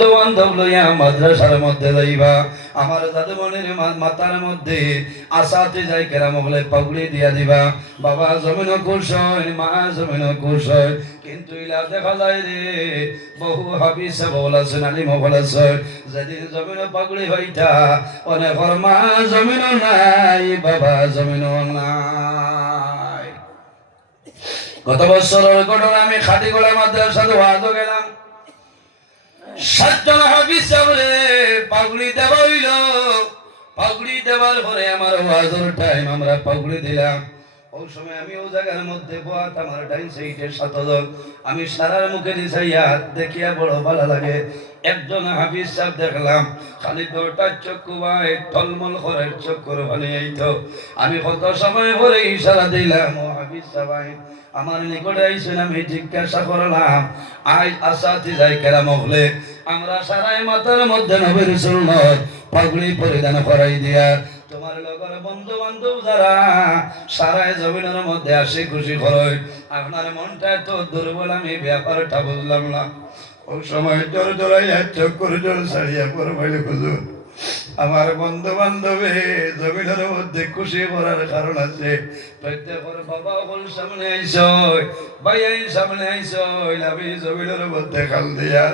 বন্ধু বান্ধব লইয়া মাদ্রাসার মধ্যে যাইবা আমার দাদুমণির মাথার মধ্যে আসাতে যাই কেরাম হলে পাগড়ি দিয়া দিবা বাবা জমিন খুশ হয় মা জমিন খুশ হয় কিন্তু ইলা দেখা যায় রে বহু হাফিজ বল আছেন আলিম বল আছে যেদিন জমিন পাগড়ি হইতা অনেক মা জমিন নাই বাবা জমিন নাই। গত বছরের ঘটনা আমি খাটিগোড়া মাদ্রাসাতে ওয়াজ গেলাম 7 জন হাফিজ সাহেবরে পাগড়ি দেওয়া হইল পাগড়ি দেওয়ার পরে আমার ওয়াজের টাইম আমরা পাগড়ি দিলাম ওই সময় আমি ওই জায়গার মধ্যে বয়াত আমার ডাইন সাইডে 7 জন আমি সারার মুখে দিছাইয়া দেখিয়া বড় ভালো লাগে একজন হাফিজ সাহেব দেখলাম খালি দরটার চক্ষু ভাই টলমল করে চক্কর ভালো আইতো আমি কত সময় পরে ইশারা দিলাম ও হাফিজ সাহেব আমার নিকটে আইছেন আমি জিজ্ঞাসা করলাম আজ আসাতে যাই কেরাম হলে আমরা সারাই মাথার মধ্যে নবীর সুন্নত পাগড়ি পরিধান করাই দিয়া তোমার লগর বন্ধু বান্ধব যারা সারাই জমিনের মধ্যে আসি খুশি করই আপনার মনটা তো দুর্বল আমি ব্যাপারটা বুঝলাম না ওই সময় জোর জোরাইয়া চক্কর জোর ছাড়িয়া পড়বাইলে হুজুর আমার বন্ধু বান্ধবে জমিনের মধ্যে খুশি করার কারণ আছে প্রত্যেকের বাবা বল সামনে আইস ভাই আই সামনে আইস আমি জমিনের মধ্যে খাল দিয়া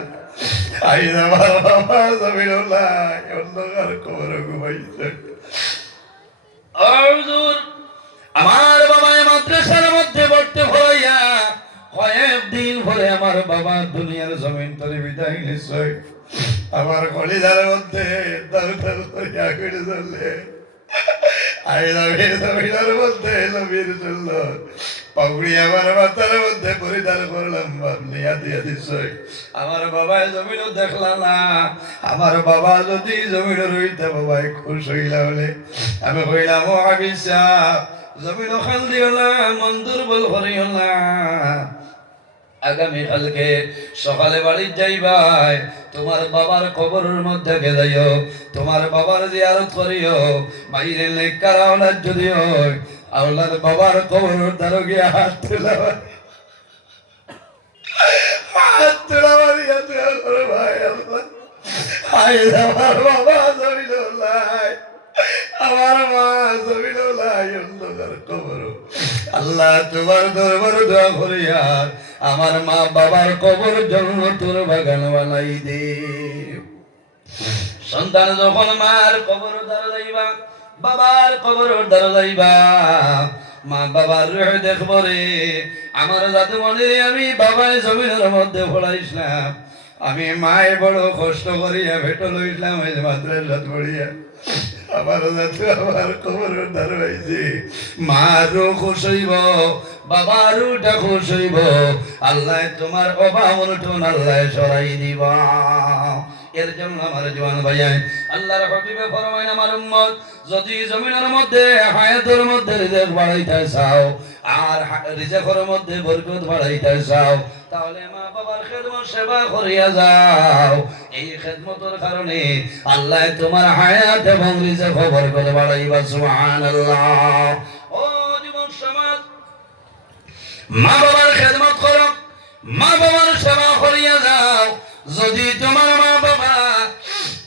আই আমার বাবা জমিন নাই অন্ধকার কবর ঘুমাইছে আমার বাবা মাদ্রাসার মধ্যে ভর্তি হইয়া কয়েকদিন পরে আমার বাবা দুনিয়ার জমিন তলে বিদায় নিশ্চয় আমার কলিজার মধ্যে দাউ দাউ করিয়া করে চললে আই নবীর জমিনের মধ্যে নবীর চলল পাগড়ি আমার মাথার মধ্যে পরিধান করলাম নিয়া দিয়া দিছই আমার বাবা জমিন দেখলাম না আমার বাবা যদি জমিন রইতে বাবা খুশ হইলা বলে আমি কইলাম ও হাফিজ সাহেব জমিন খাল দিও না মন দুর্বল করিও না আগামী কালকে সকালে বাড়ি যাইবাই তোমার বাবার কবরের মধ্যে যাইও তোমার বাবার জিয়ারত করিও বাইরে নেককার আওলাদ যদি হয় আওলাদ বাবার কবরের দ্বারা গিয়ে হাত তুলাবা ভাই আল্লাহ আমার বাবা জমিন নাই আমার মা জমিন নাই অন্ধকার কবর আল্লাহ তোমার দরবারে দোয়া করিয়া আমার মা বাবার কবর জন্য তোর বাগান বানাই দে সন্তান যখন মার কবর দ্বারা যাইবা বাবার কবর দ্বারা যাইবা মা বাবার রূহ দেখব রে আমার জাদু মনে আমি বাবায় জমিনের মধ্যে পড়াইছিলাম আমি মায়ে বড় কষ্ট করিয়া ভেটো লইলাম ওই মাদ্রাসাত পড়িয়া আমার জাদু আমার কবর দ্বারা হইছে মারও খুশ হইব বাবারও খুশ হইব আল্লাহ তোমার অভাব অনটন আল্লাহ সরাই দিবা এর জন্য আমার জওয়ান ভাইয়াই আল্লাহর হাবিবে ফরমায় আমার উম্মত যদি জমিনের মধ্যে হায়াতের মধ্যে রিজিক বাড়াইতে চাও আর রিজিকের মধ্যে বরকত বাড়াইতে চাও তাহলে মা বাবার খেদমত সেবা করিয়া যাও এই খেদমতের কারণে আল্লাহ তোমার হায়াত এবং রিজিক বরকত বাড়াইবা সুবহানাল্লাহ। ও যুবক সমাজ মা বাবার খেদমত করো মা বাবার সেবা করিয়া যাও যদি তোমার মা বাবা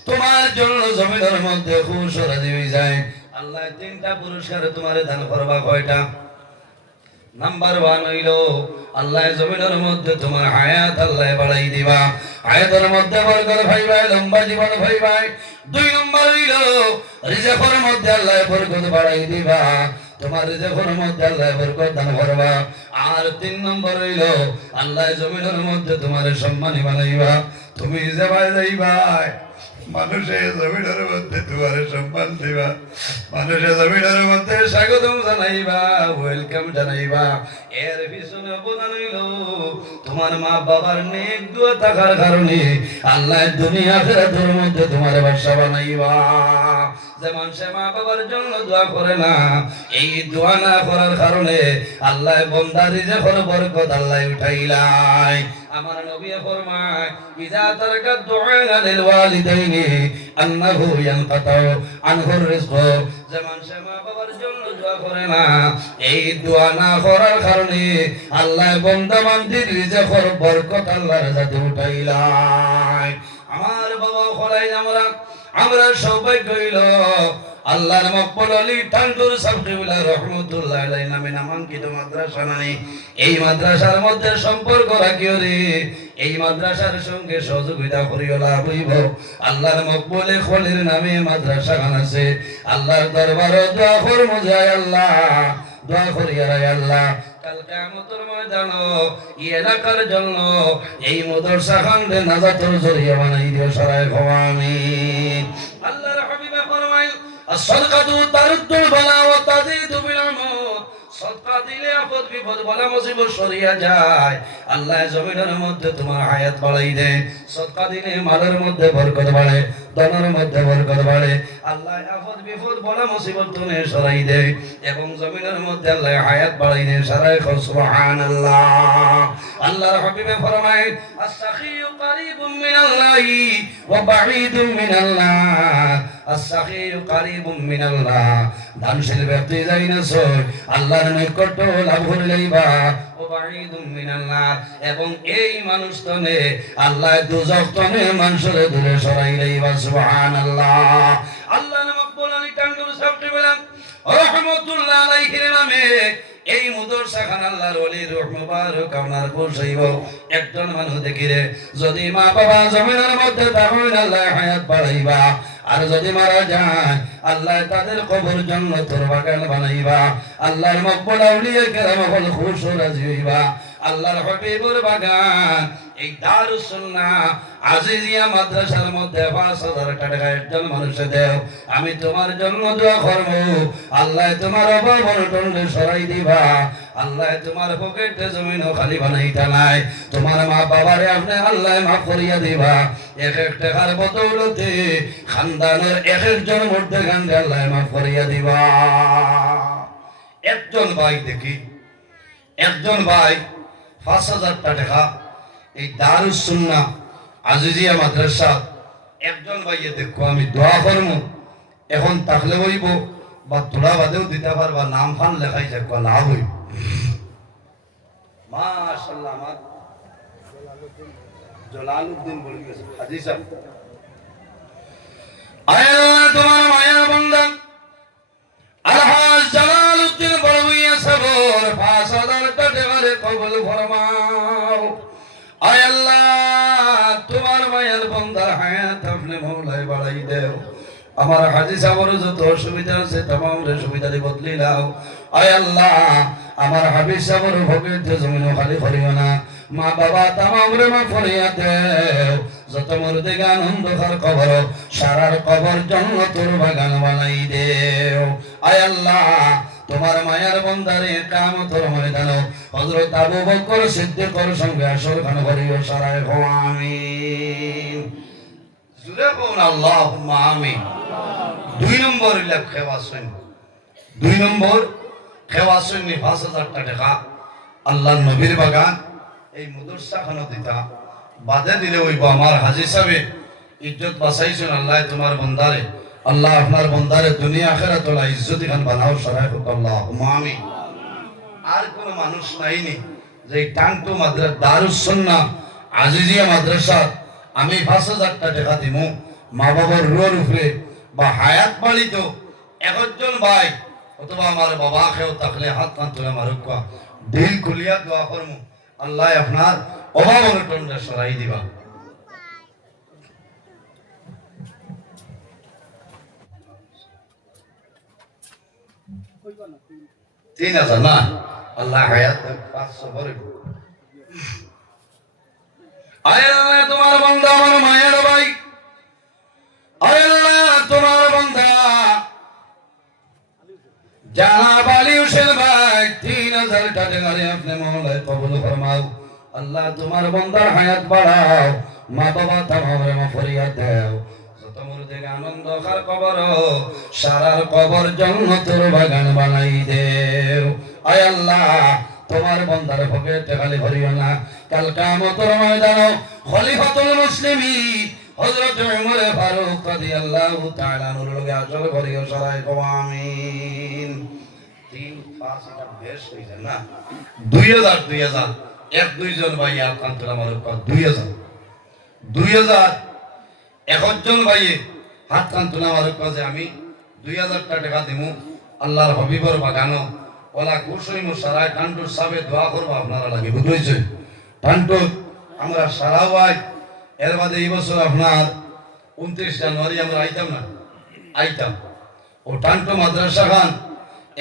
তোমার জন্য জমিনের মধ্যে খুশ রাজি হয়ে যায় আল্লাহ 3টা পুরস্কার তোমার দান করবা কয়টা নাম্বার 1 হইল আল্লাহ জমিনের মধ্যে তোমার হায়াত আল্লাহ বাড়াই দিবা হায়াতের মধ্যে বরকত পাইবা লম্বা জীবন পাইবা 2 নম্বর হইল রিজিকের মধ্যে আল্লাহ বরকত বাড়াই দিবা তোমার রিজিকের মধ্যে আল্লাহ বরকত দান করবা আর 3 নম্বর হইল আল্লাহ জমিনের মধ্যে তোমার সম্মানী বানাইবা তুমি যে ভাই যাইবা মানুষের জমিনের মধ্যে তোমার সম্মান দিবা মানুষের জমিনের মধ্যে স্বাগতম জানাইবা ওয়েলকাম জানাইবা এর পিছনে অবদান হইল তোমার মা বাবার নেক দোয়া থাকার কারণে আল্লাহ দুনিয়া আখিরাতের মধ্যে তোমার বাদশা বানাইবা যেমন সে মা বাবার জন্য দোয়া করে না এই দোয়া না করার কারণে আল্লাহ বান্দার রিজিকের বরকত আল্লাহ উঠাইলাই আমার নবী ফরমায় ইজা তারাকা দুআ লিল ওয়ালিদাইনি আন্নাহু ইয়ানকাতাউ আনহুর রিজক যেমন সে মা বাবার জন্য দোয়া করে না এই দোয়া না করার কারণে আল্লাহ বান্দা বান্দির রিজিকের বরকত আল্লাহর কাছে উঠাইলাই আমার আমরা সৌভাগ্য হইল আল্লাহর মকবুল আলী টাঙ্গুর সাবকিবুল্লাহ রহমাতুল্লাহ আলাইহি নামে নামাঙ্কিত মাদ্রাসা মানে এই মাদ্রাসার মধ্যে সম্পর্ক রাখিও রে এই মাদ্রাসার সঙ্গে সহযোগিতা করিও লাভ হইব আল্লাহর মকবুলে খলির নামে মাদ্রাসা খান আছে আল্লাহর দরবারে দোয়া করমু যায় আল্লাহ দোয়া করি আল্লাহ কাল কিয়ামতের ময়দানে এই এলাকার জন্য এই মাদ্রাসা খানকে নাজাতের জরিয়া বানাই দিও সরাই আমিন আল্লাহর হাবিবে ফরমায় الصدقة ترد البلاء وتزيد بالعمر সদকা দিলে আপদ বিপদ বলা মুসিবত সরিয়া যায় আল্লাহ জমিনের মধ্যে তোমার হায়াত বাড়াই দেয় সদকা দিলে মালের মধ্যে বরকত বাড়ে ধনের মধ্যে বরকত বাড়ে আল্লাহ আপদ বিপদ বলা মুসিবত তুমি সরাই দেয় এবং জমিনের মধ্যে আল্লাহ হায়াত বাড়াই দেয় সারাই সুবহানাল্লাহ আল্লাহর হাবিবে ফরমায় আস-সাখিয়ু কারীবুম মিনাল্লাহি ওয়া বাঈদুম মিনাল্লাহ আস-সাখিয়ু কারীবুম মিনাল্লাহ দানশীল ব্যক্তি যাইনাছ আল্লাহর নিকট লাভ হইবা ও বাঈদুম মিনাল্লাহ এবং এই মানুষ তনে আল্লাহ দুজখ তনে মানুষের দূরে সরাই লইবা সুবহানাল্লাহ আল্লাহ মকবুল আলী টাঙ্গুর সাহেব বলেন রহমাতুল্লাহ আলাইহির নামে এই মাদ্রাসা খান আল্লাহর ওলির রূহ মুবারক আপনার পৌঁছাইব একজন মানুষ দেখিরে যদি মা বাবা জমিনের মধ্যে তাহলে আল্লাহ হায়াত বাড়াইবা আর যদি মারা যায় আল্লাহ তাদের কবর জান্নাতের বাগান বানাইবা আল্লাহর মকবুল আউলিয়া কেরাম হল খুশ রাজি হইবা আল্লাহর হাবিবের বাগান এই দারুস সুন্নাহ আজিজিয়া মাদ্রাসার মধ্যে 5000 টাকা একজন মানুষে দেও আমি তোমার জন্য দোয়া করব আল্লাহ তোমার অভাব অনটন সরাই দিবা আল্লাহ তোমার পকেটে জমিন খালি বানাইতা নাই তোমার মা বাবারে আপনি আল্লাহ মাফ করিয়া দিবা এক এক টাকার বদৌলতে খানদানের এক একজন মধ্যে গান্ডে আল্লাহ মাফ করিয়া দিবা একজন ভাই দেখি একজন ভাই 5000 টাকা এই দারুস সুন্নাহ আজিজিয়া মাদ্রাসা একজন ভাইয়ে দেখো আমি দোয়া করবো এখন তাহলে হইব বা তোরা বাদেও দিতে পারবা নাম ফান লেখাই যাক লাভ হইব মাশাআল্লাহ আমার জলালউদ্দিন বলে গেছে হাজী সাহেব আল্লাহ তোমার মায়া বান্দা আলহাজ জলালউদ্দিন বড়ুইয়া সবর 5000 টাকা কবুল ফরমাও আয় আল্লাহ তোমার মায়ের বান্দার হায়াত আপনি মওলাই বাড়াই দেও আমার হাজী সাহেবের যত অসুবিধা আছে तमाम সুবিধা দি বদলি দাও আয় আল্লাহ আমার হাবিব সাহেবের ভগতে জমিন খালি করিও না মা বাবা तमाम রে মাফ করিয়া দেও যত মুর্দে গান অন্ধকার কবর সারার কবর জান্নাতের বাগান বানাই দেও আয় আল্লাহ তোমার মায়ার বান্দারে কিয়ামতের ময়দানে হযরত আবু বকর সিদ্দিকের সঙ্গে আসর খান করিও সারায় আমিন জুরে কোন আল্লাহুম্মা আমিন দুই নম্বর লাখ খেওয়াসন দুই নম্বর খেওয়াসন 5000 টাকা আল্লাহর নবীর বাগান এই মাদ্রাসা খান দিতা বাদে দিলে হইব আমার হাজী সাহেব ইজ্জত বাঁচাইছেন আল্লাহ তোমার বান্দারে আল্লাহ আপনার বান্দারে দুনিয়া আখিরাত ওলা ইজ্জত খান বানাও সরায় আল্লাহুম্মা আমিন আর কোন মানুষ নাইনি যে টাংটু মাদ্রাসা দারুস সুন্নাহ আজিজিয়া মাদ্রাসা আমি 5000 টাকা দিমু মা বাবার রুর উপরে বা হায়াত বাড়িত একজন ভাই অথবা আমার বাবা খেও থাকলে হাত কান তুলে মারুক দিল খুলিয়া দোয়া করমু আল্লাহ আপনার অভাব অনটনটা সরাই দিবা তিন হাজার না আল্লাহ হায়াত 500 ভরে আয় আল্লাহ তোমার বান্দা আমার মায়ের ভাই আয় আল্লাহ তোমার বান্দা জানাব আলী হোসেন ভাই 3000 টাকা করে আপনি মওলায় কবুল ফরমাও আল্লাহ তোমার বান্দার হায়াত বাড়াও মা বাবা तमाम রে মাফ করিয়া দাও যত মুর্দে আনন্দ খার কবর সারার কবর জান্নাতের বাগান বানাই দেও আয় আল্লাহ তোমার বান্দার পকেটে খালি ভরিও না কাল কিয়ামতের ময়দানে খলিফাতুল মুসলিমিন হযরত ওমর ফারুক রাদিয়াল্লাহু তাআলা আনহুর লগে আসর করিও সরাই আমিন 3 5 এটা বেশ হইছে না 2000 এক দুইজন ভাই আলহামদুলিল্লাহ মারুক 2000 একজন ভাই হাত কান তুলে আমার কাছে আমি 2000 টাকা দিমু আল্লাহর হবিবর বাগানো ওলা কুশই মুসারায় টান্টুর সাবে দোয়া করবো আপনারা লাগে বুঝেছে টান্টু আমরা সারা ওয়াই এর বাদে এই বছর আপনার 29 জানুয়ারি আমরা আইতাম ও টান্টু মাদ্রাসা খান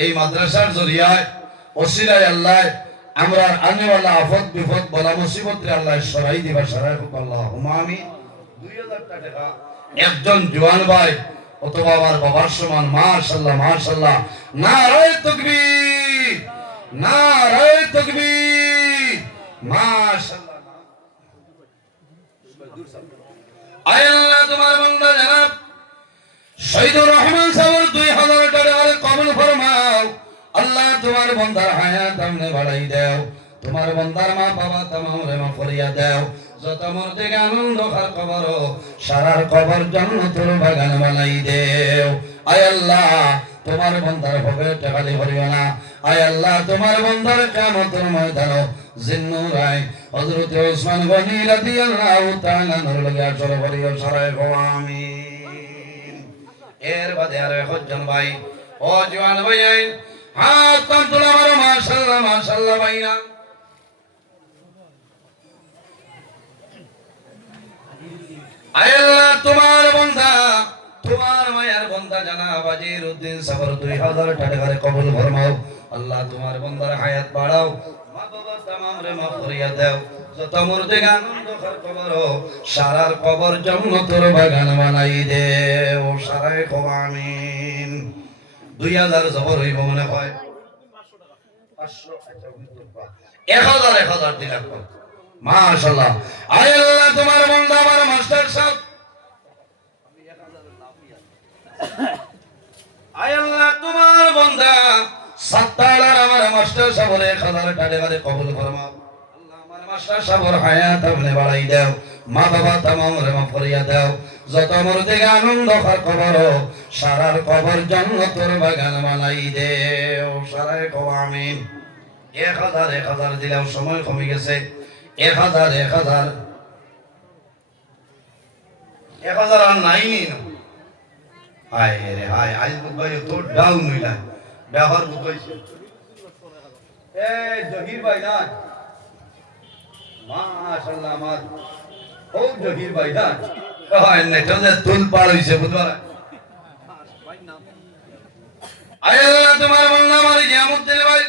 এই মাদ্রাসার জরিয়ায় ওসিলায় আল্লাহ আমরা আনেওয়ালা আফত বিপদ বলা মুসিবত রে আল্লাহ সরাই দিবা সরাই হোক আল্লাহুম্মা আমিন 2000 টাকা একজন জওয়ান ভাই অথবা আমার বাবার সমান মাশাআল্লাহ মাশাআল্লাহ নারায়ে তাকবীর নারায়ে তাকবীর মাশাআল্লাহ আয় আল্লাহ তোমার বান্দা জনাব শহীদুর রহমান সাহেব 2000 টাকা কবুল ফরমাও আল্লাহ তোমার বান্দার হায়াত আমনে বাড়াই দাও তোমার বান্দার মা বাবা तमाम রে মাফ করিয়া দাও যত মরতে আনন্দ খার কবর সারার কবর জান্নাতের বাগান বানাই দেও আয় আল্লাহ তোমার বান্দার হবে টাকালি ভরিও না আয় আল্লাহ তোমার বান্দার কিয়ামতের ময়দানে জিন্নুরাই হযরত ওসমান গনি রাদিয়াল্লাহু তাআলা নর লাগা চলে ভরিও সারায় গো আমিন এর বাদে আর একজন ভাই ও জওয়ান ভাই হাত কান তুলে মারো মাশাআল্লাহ মাশাআল্লাহ ভাইনা আয় আল্লাহ তোমার বান্দা তোমার মায়ের বান্দা জনাব আজিরউদ্দিন সাবর 2000 টাকা কবুল ফরমাও আল্লাহ তোমার বান্দার হায়াত বাড়াও মা বাবা तमाम রে মাফ করিয়া দাও যত মুর্দে আনন্দ খার কবর সারার কবর জান্নাতের বাগান বানাই দেও সারায় কও আমিন 2000 জবর হইব মনে হয় 500 1000 দিলাম মাশাআল্লাহ আয় আল্লাহ তোমার বান্দা আমার মাস্টার সাহেব আয় আল্লাহ তোমার বান্দা সাত্তালার আমার মাস্টার সাহেবের 1000 টাকা কবুল ফরমাও আল্লাহ আমার মাস্টার সাহেবের হায়াত আপনি বাড়াই দাও মা বাবা तमाम রে মাফ করিয়া দাও যত মরতে আনন্দ খার কবর সারার কবর জান্নাতের বাগান বানাই দেও সারায় কও আমিন 1000 দিলাম সময় কমে গেছে 1000 আর নাই নি হায় রে হায় আজ ভাই তো ডাউন হইলা ব্যবহার বুঝাইছে এই জহির ভাই না মাশাআল্লাহ আমার ও জহির ভাই না হয় নেটো যে তুল পার হইছে বুঝবা আয় আল্লাহ তোমার বান্দা আমার কিয়ামত দিলে ভাই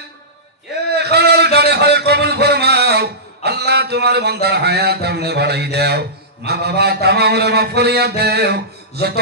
এ খালাল গাড়ি হয় কবুল ফরমাও আল্লাহ তোমার বান্দার হায়াত আমনে বাড়াই দাও মা বাবা तमाम রে মাফ করিয়া দাও যত